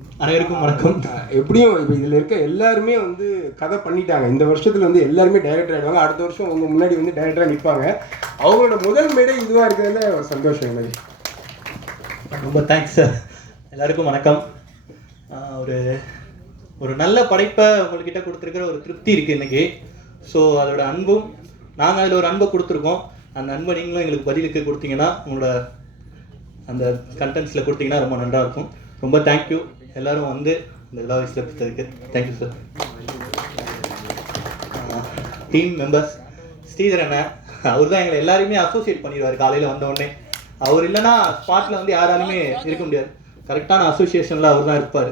அனைவருக்கும் வணக்கம். எப்படியும் இப்போ இதில் இருக்க எல்லாருமே வந்து கதை பண்ணிட்டாங்க. இந்த வருஷத்துல வந்து எல்லாருமே டைரக்டர் ஆயிடுவாங்க. அடுத்த வருஷம் உங்க முன்னாடி வந்து டைரக்டராக நிற்பாங்க அவங்களோட முதல் மேடை இதுவாக இருக்கிறதுல ஒரு சந்தோஷம் எனக்கு ரொம்ப தேங்க்ஸ் சார் எல்லாருக்கும் வணக்கம். ஒரு ஒரு நல்ல படைப்பை உங்கள்கிட்ட கொடுத்துருக்கிற ஒரு திருப்தி இருக்குது இன்னைக்கு. ஸோ அதோட அன்பும் நாங்கள் அதில் ஒரு அன்பை கொடுத்துருக்கோம். அந்த அன்பை நீங்களும் எங்களுக்கு பதிலுக்கு கொடுத்தீங்கன்னா உங்களோட அந்த கண்டென்ட்ஸில் கொடுத்தீங்கன்னா ரொம்ப நல்லா இருக்கும். ரொம்ப தேங்க்யூ எல்லாரும் வந்து இந்த விழாவை சிறப்பித்ததுக்கு thank you sir team members Sridharan அவர் தான் எங்களை எல்லாருமே அசோசியேட் பண்ணிடுவார் காலையில் வந்தோடனே அவர் இல்லைன்னா ஸ்பாட்டில் வந்து யாராலுமே இருக்க முடியாது. கரெக்டான அசோசியேஷனில் அவர் தான் இருப்பார்.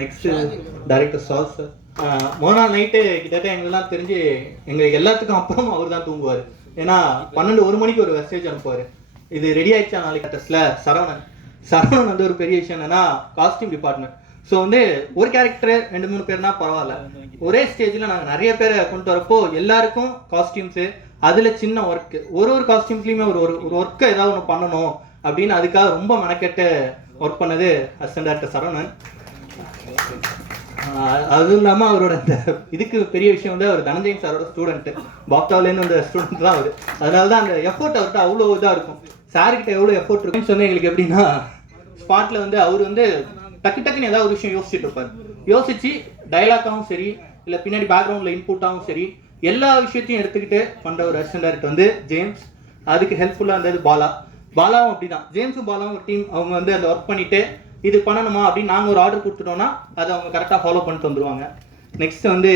Next director sir sir Mona night கிட்டத்தட்ட எங்களெல்லாம் தெரிஞ்சு எங்களுக்கு எல்லாத்துக்கும் அப்புறம் அவர் தான் தூங்குவார். ஏன்னா பன்னெண்டு ஒரு மணிக்கு ஒரு மெசேஜ் அனுப்புவார். இது ரெடி ஆயிடுச்சா நாளைக்கு? டெஸ்ட்டில் சரவணன். சரவணன் வந்து ஒரு பெரிய விஷயம் என்னன்னா காஸ்டியூம் டிபார்ட்மெண்ட் ஸோ வந்து ஒரு கேரக்டர் ரெண்டு மூணு பேர்னா பரவாயில்ல. ஒரே ஸ்டேஜில் நாங்கள் நிறைய பேரை கொண்டு வரப்போ எல்லாருக்கும் காஸ்டியூம்ஸு அதில் சின்ன ஒர்க்கு ஒரு ஒரு காஸ்டியூம்ஸ்லையுமே ஒரு ஒரு ஒரு ஒர்க்கை ஏதாவது ஒன்று பண்ணணும் அப்படின்னு அதுக்காக ரொம்ப மெனக்கெட்டு ஒர்க் பண்ணது அசிஸ்டன்ட் டேரக்டர் சரவணன். அதுவும் இல்லாமல் அவரோட இந்த இதுக்கு பெரிய விஷயம் வந்து அவர் தனஞ்சயன் சாரோட ஸ்டூடெண்ட்டு பாப்தாவிலேருந்து அந்த ஸ்டூடெண்ட் தான் அவர். அதனால தான் அந்த எஃபோர்ட் அவர்கிட்ட அவ்வளோ இதாக இருக்கும். சார்கிட்ட எவ்வளோ எஃபோர்ட் இருக்குன்னு சொன்னேன் எங்களுக்கு எப்படின்னா ஸ்பாட்டில் வந்து அவர் வந்து டக்கு டக்குன்னு ஏதாவது ஒரு விஷயம் யோசிச்சுட்டு இருப்பார் யோசிச்சு டைலாக்காகவும் சரி இல்லை பின்னாடி பேக்ரவுண்டில் இன்புட்டாகவும் சரி எல்லா விஷயத்தையும் எடுத்துக்கிட்டு பண்ணுற ஒரு அசிஸ்டன்ட் டேரக்டர் வந்து ஜேம்ஸ். அதுக்கு ஹெல்ப்ஃபுல்லாக இருந்தது பாலா. பாலாவும் அப்படிதான். ஜேம்ஸும் பாலாவும் ஒரு டீம் அவங்க வந்து அந்த ஒர்க் பண்ணிட்டு இது பண்ணணுமா அப்படின்னு நாங்கள் ஒரு ஆர்டர் கொடுத்துட்டோம்னா அதை அவங்க கரெக்டாக ஃபாலோ பண்ணிட்டு வந்துருவாங்க. நெக்ஸ்ட் வந்து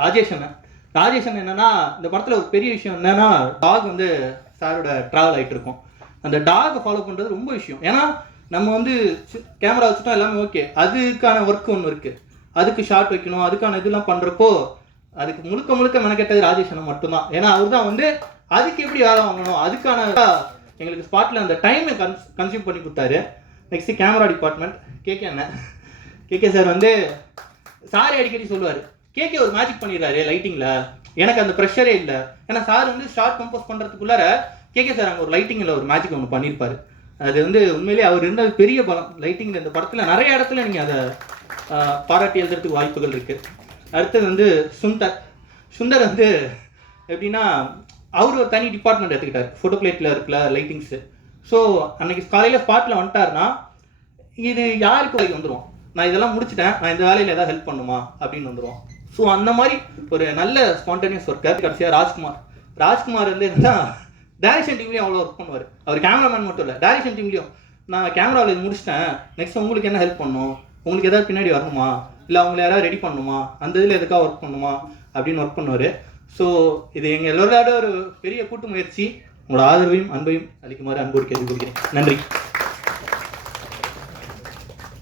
ராஜேஷ் அண்ணன். ராஜேஷ் அண்ணன் என்னன்னா இந்த படத்தில் ஒரு பெரிய விஷயம் என்னன்னா டாக் வந்து சாரோட ட்ராவல் ஆகிட்டு இருக்கும் அந்த டாகை ஃபாலோ பண்ணுறது ரொம்ப விஷயம். ஏன்னா நம்ம வந்து கேமரா வச்சுட்டோம் எல்லாமே ஓகே அதுக்கான ஒர்க் ஒன்று இருக்குது அதுக்கு ஷார்ட் வைக்கணும் அதுக்கான இதெல்லாம் பண்ணுறப்போ அதுக்கு முழுக்க முழுக்க மெனக்கெட்டது ராஜேஷ் அண்ணன் மட்டும்தான். ஏன்னா அவர் தான் வந்து அதுக்கு எப்படி வேலை வாங்கணும் அதுக்கான எங்களுக்கு ஸ்பாட்டில் அந்த டைமை கன்ஸ் கன்சியூம் பண்ணி கொடுத்தாரு. நெக்ஸ்ட்டு கேமரா டிபார்ட்மெண்ட் கேகே அண்ணன். கேகே சார் வந்து சாரி அடிக்கடி சொல்லுவார். கேகே ஒரு மேஜிக் பண்ணிடுறாரு லைட்டிங்கில் எனக்கு அந்த ப்ரெஷரே இல்லை. ஏன்னா சார் வந்து ஷார்ட் கம்போஸ் பண்ணுறதுக்குள்ளார கேகே சார் அங்கே ஒரு லைட்டிங்கில் ஒரு மேஜிக் ஒன்று பண்ணியிருப்பாரு அது வந்து உண்மையிலேயே அவர் இருந்தது பெரிய பலம் லைட்டிங்கில் இந்த படத்தில் நிறைய இடத்துல நீங்கள் அதை பாராட்டி எழுதுறதுக்கு வாய்ப்புகள் இருக்குது அடுத்தது வந்து சுந்தர். சுந்தர் வந்து எப்படின்னா அவர் ஒரு தனி டிபார்ட்மெண்ட் எடுத்துக்கிட்டார். ஃபோட்டோ பிளேட்டில் இருக்கல லைட்டிங்ஸு ஸோ அன்னைக்கு காலையில் ஸ்பாட்டில் வந்துட்டாருன்னா இது யாருக்கு வரைக்கும் வந்துடும் நான் இதெல்லாம் முடிச்சிட்டேன். நான் இந்த வேலையில் ஏதாவது ஹெல்ப் பண்ணுமா? அப்படின்னு வந்துடுவோம் ஸோ அந்த மாதிரி ஒரு நல்ல ஸ்பான்டேனியஸ் ஒர்க்கர் கடைசியாக ராஜ்குமார். ராஜ்குமார் வந்து என்னன்னா டேரக்ஷன் டீம்லேயும் அவ்வளோ ஒர்க் பண்ணுவார். அவர் கேமராமேன் மட்டும் இல்லை டேரக்ஷன் டீம்லேயும் நான் கேமராவில் இது முடிச்சிட்டேன். நெக்ஸ்ட் உங்களுக்கு என்ன ஹெல்ப் பண்ணணும் உங்களுக்கு எதாவது பின்னாடி வரணுமா? இல்லை அவங்கள யாராவது ரெடி பண்ணணுமா அந்த இதில் எதுக்காக ஒர்க் பண்ணுமா? அப்படின்னு ஒர்க் பண்ணுவார். ஸோ இது எங்கள் எல்லோரோட ஒரு பெரிய கூட்டு முயற்சி. உங்களோட ஆதரவையும் அன்பையும் அளிக்குமாறு அன்போடு கேட்டுக்கொள்கிறேன். நன்றி.